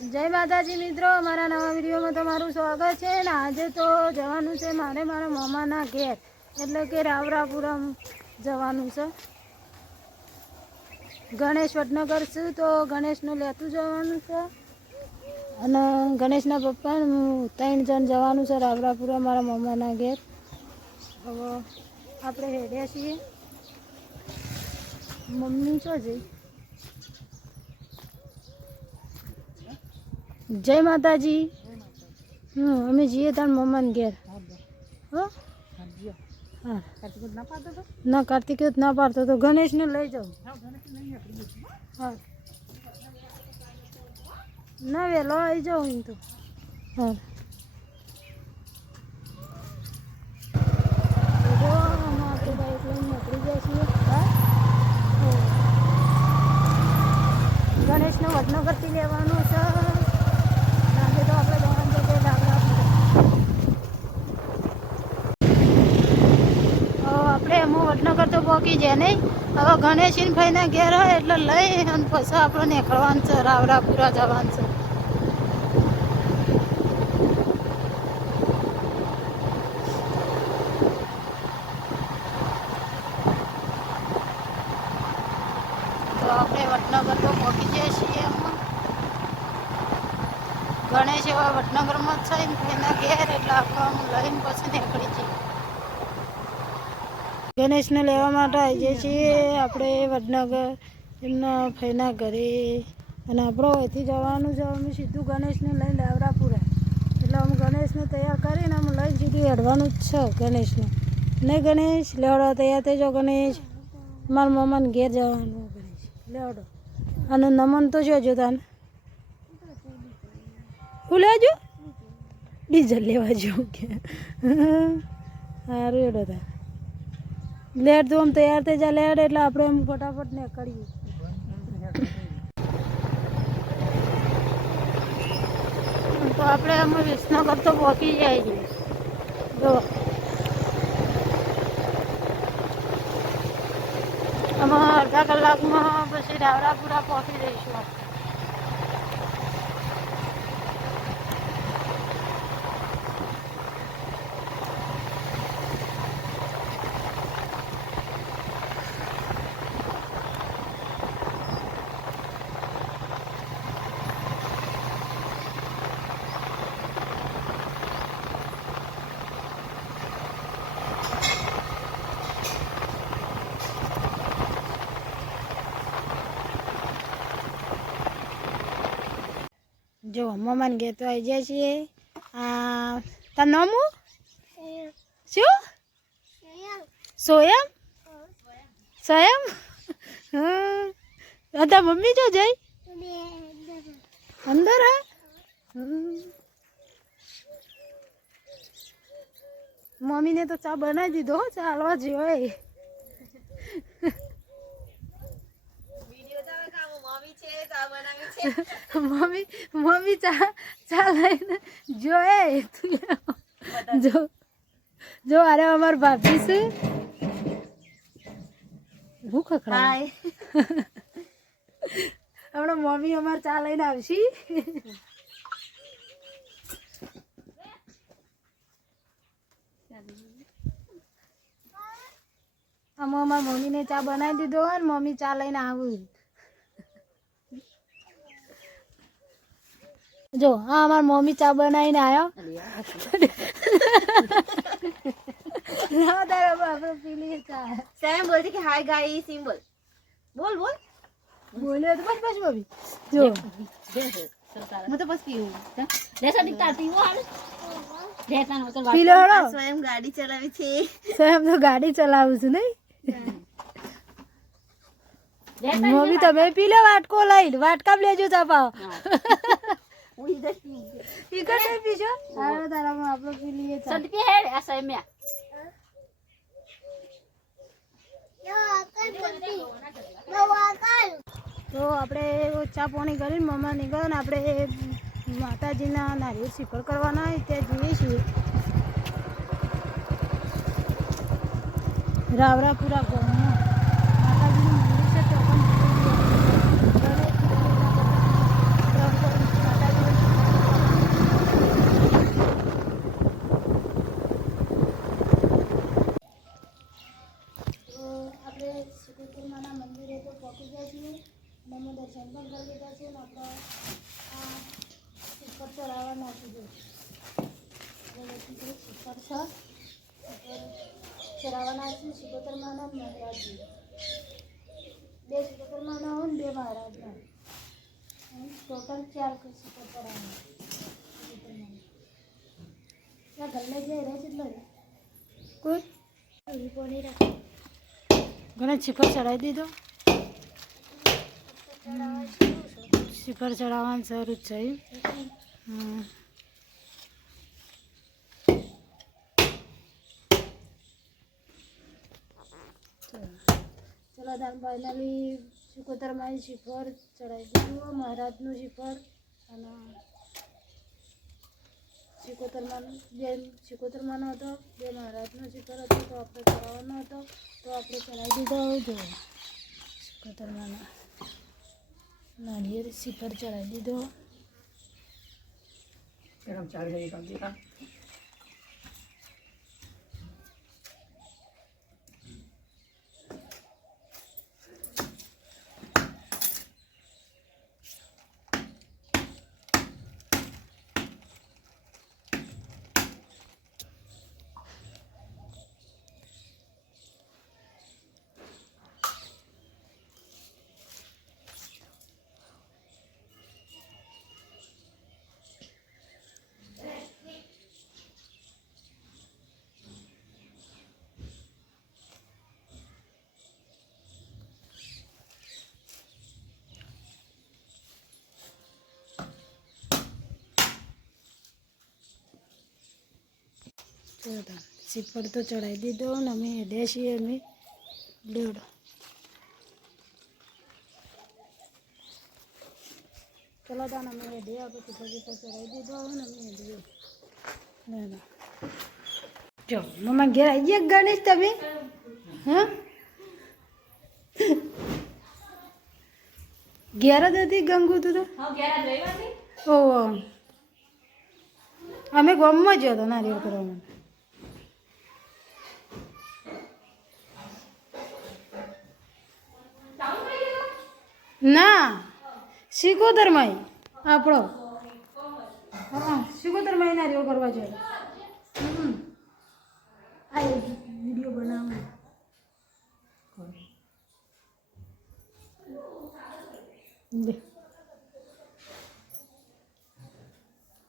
જય માતાજી મિત્રો, મારા નવા વિડીયોમાં તમારું સ્વાગત છે ને આજે તો જવાનું છે મારે મારા મામાના ઘેર એટલે કે રાવરાપુરમ જવાનું છે. ગણેશ વડનગર છું તો ગણેશને લેતું જવાનું છે અને ગણેશના પપ્પા 3 જણ જવાનું છે રાવરાપુરમ મારા મામાના ઘેર. હવે આપણે હેડ્યા છીએ. મમ્મી ચો જઈ. જય માતાજી. અમે જઈએ તાર મમ્માને ઘેર. હો હા ના કાર્તિક ના પાડતો તો ગણેશને લઈ જાઉં. હા ના વહેલો આવી જાઉં એમ તો. હા આપણે બાઈક લઈને નીકળી જાય છીએ. ગણેશને વડનગરથી લેવાનું છે. આજે તો આપણે જવાનું છે કે આપણે એમાં વડનગર તો પહોંચી જાય નહીં. હવે ગણેશને ભાઈના ઘેર હોય એટલે લઈ અને પછી આપણે નીકળવાનું છે રાવરાપુરા જવાનું છે. તો આપણે વડનગર તો પહોંચી જઈએ છીએ. ગણેશ એવા વડનગરમાં જ છે ભાઈના ઘેર એટલે આપણે લઈને પછી નીકળી જઈએ. ગણેશને લેવા માટે આવી જઈએ છીએ આપણે વડનગર એમના ભાઈના ઘરે. અને આપણો અહીંથી જવાનું છે અમે સીધું ગણેશને લઈને રાવરાપુરા. એટલે અમે ગણેશને તૈયાર કરીને અમે લઈને સીધું હેડવાનું જ છે ગણેશને. નહીં ગણેશ લેવડો તૈયાર થઈ જાઓ. ગણેશ મારા મામાને ઘેર જવાનું. ગણેશ લેવડો. અને નમન તો જોજો તાને હું લેજો ડીઝલ લેવા જવું કે સારું એડો તાર લેટ તો આમ તૈયાર થઈ જાય લેટ એટલે આપણે એમ ફટાફટ ને કરીએ. તો આપણે અમે વિસનગર તો પહોંચી જાય છીએ. જો અમે અડધા કલાકમાં પછી રાવરાપુરા પહોંચી જઈશું. જો મમ્માને ઘેર તો આવી જાય છીએ. તાર નામ શું? સોયમ. સોયમ. હા તાર મમ્મી જો જઈ અંદર હે. મમ્મીને તો ચા બનાવી દીધો ચાલવા જોઈએ. મમ્મી ચા લઈને જોએ જો જો અરે અમાર ભાભી છે. હું ખખડાય હમણાં મમ્મી અમાર ચા લઈને આવશી. અમે અમારા મમ્મીને ચા બનાવી દીધો હોય ને મમ્મી ચા લઈને આવું. જો હા અમાર મમ્મી ચા બનાવીને આવ્યો. આપણે પી લઈએ ચા. સેમ બોલતી કે હાય ગાઈસ સિમ્બલ બોલ બોલ બોલ્યો તો બસ મમ્મી જો मैं तो बस पीऊँ जैसा दिखता आती वो हाल रहता ना तो પી લો હેડો. स्वयं गाड़ी चलावी थी સ્વયં તો ગાડી ચલાવું છું નહીં. મમ્મી તમે પી લો વાટકો લઈને વાટકા લેજો ચા પાવ. वो इधर पी ઈ કઈ પીશો? હાલો તારામાં આપણે પી લઈએ ચા. संत की है ऐसा है मैं તો આપણે ચા પાણી કરીને મમ્મા નીકળ્યો ને આપણે માતાજીના નારિયેળ શિખર કરવાના હોય ત્યાં જઈએ છીએ રાવરાપુરા ગામમાં. માતાજીનું મંદિર છે તો પણ દીધા છે ને આપણે આ શિખર ચડાવવા નાખી દઉં. શિખર છે ચડાવવા નાખીશું. શિકોતરમાના મહારાજજી 2 શિકોતરમાના હોય ને 2 મહારાજના ટોટલ 4 શિખર ચડાવવાના. ત્યાં ગલ્લે જે રહે છે એટલે કોઈ ગણેશ શિખર ચડાવી દીધો. શિખર ચડાવવાનું શરૂ જ છે. ચલો દાન ફાઇનલી શિકોતરમાં શિખર ચડાવી દીધું. મહારાજનું શિખર અને શિકોતરમાંનો હતો 2 મહારાજનો શિખર હતો તો આપણે ચડાવવાનો હતો તો આપણે ચડાવી દીધો. જો શિકોતરમાંનો નાળિયેર શિખર ચડાવી દીધો. શિખર તો ચડાવી દીધો ને અમે હેડ્યા છીએ. અમે લેવડો ચલો તાન અમે હેડ્યા. આપણે શિખર ચડાવી દીધો ને અમે હેડ્યો. જો મમ્મા ઘેર આવી ગયા ગણેશ તમે? હા ઘેર જ હતી ગંગુ તું તો? ઓહો અમે ગામમાં જ હતો નારિયેળ કરવા માટે. ના શિકોતરમાં આપણો હા શિકોતરમાં નારિયેળ કરવા જોઈએ. આ વિડીયો બનાવો દે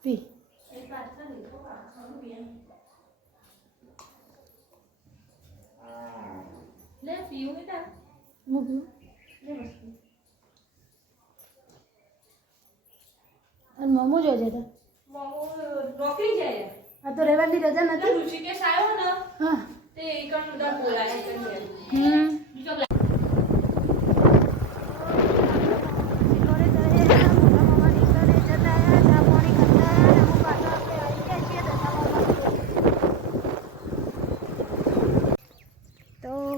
પી મૂક્યું અને મોમો જોજે તો નોકરી જાય આ તો રેવાની રજા નથી. ઋષિકેશ આવ્યો ને હા તે એકણ ઉધર બોલાય બીજો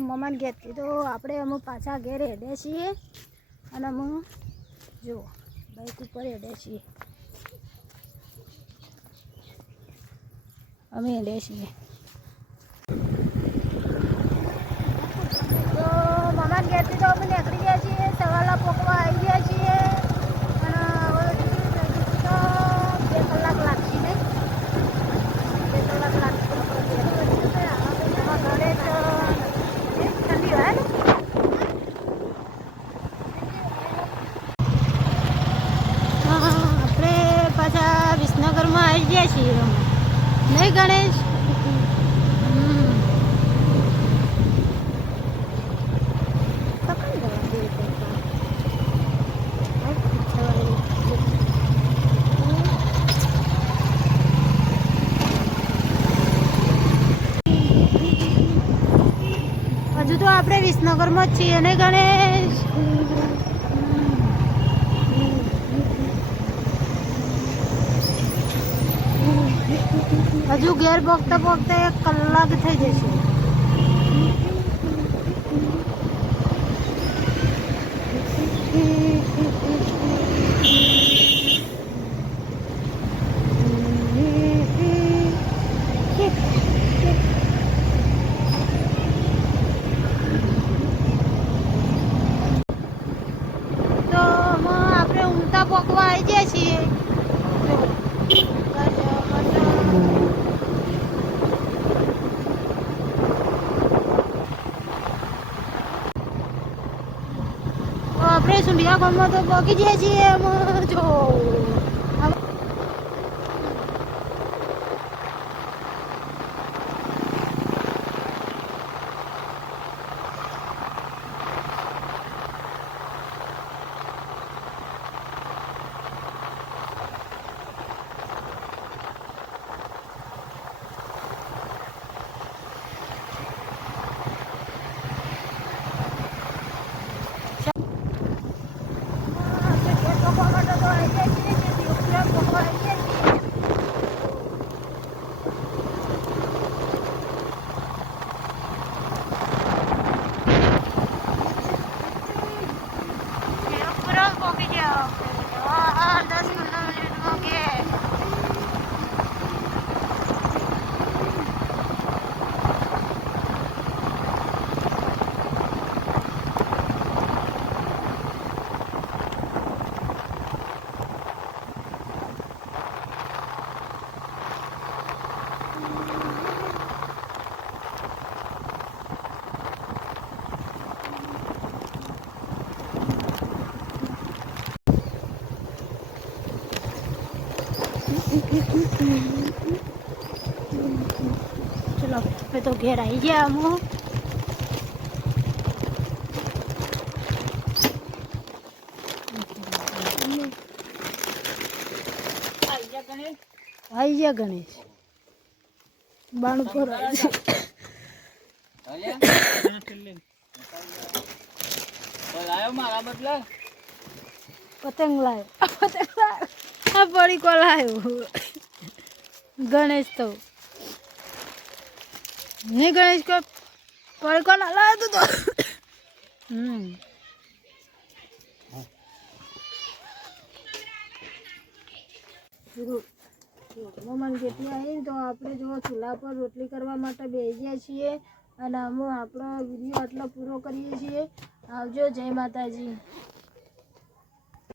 મમ્માને ઘેરથી તો આપણે અમે પાછા ઘેર હેડ્યા છીએ અને અમે જુઓ બાઇક ઉપર હેડ્યા છીએ. અમે હેડ્યા છીએ તો મમ્માને ઘેરથી તો અમે નીકળી ગયા છીએ. સવાલા પોકવા આવી ગયા છીએ અને તો 2 કલાક લાગશે નહીં. 2 કલાક લાગશે. ઘરે તો ઠંડી હોય ને આપણે પાછા વિસનગરમાં આવી ગયા છીએ નહીં ગણેશ? હજુ તો આપણે વિસનગરમાં જ છીએ ને ગણેશ? હજુ ઘેર પોગતા પોગતા 1 કલાક થઈ જશે. તો આપણે સુંઢિયા પોકવા આવી ગયા છીએ જો આપણે સુંઢિયા ગામમાં તો પોકી ગયા છીએ એમ જો ચલો હવે તો ઘેર આવી ગયા અમો આવી ગયા ગણેશ બાણ પર પતંગ લાવ્યો આ પડી કો લાવ્યો ગણેશ તો નહીં ગણેશ કો પડી કો ના લાવ્યો તો મમ્મી કેટલી આવી તો આપણે જો ચૂલા પર રોટલી કરવા માટે બેસી ગયા છીએ અને અમે આપણો વિડીયો આટલો પૂરો કરીએ છીએ આવજો જય માતાજી.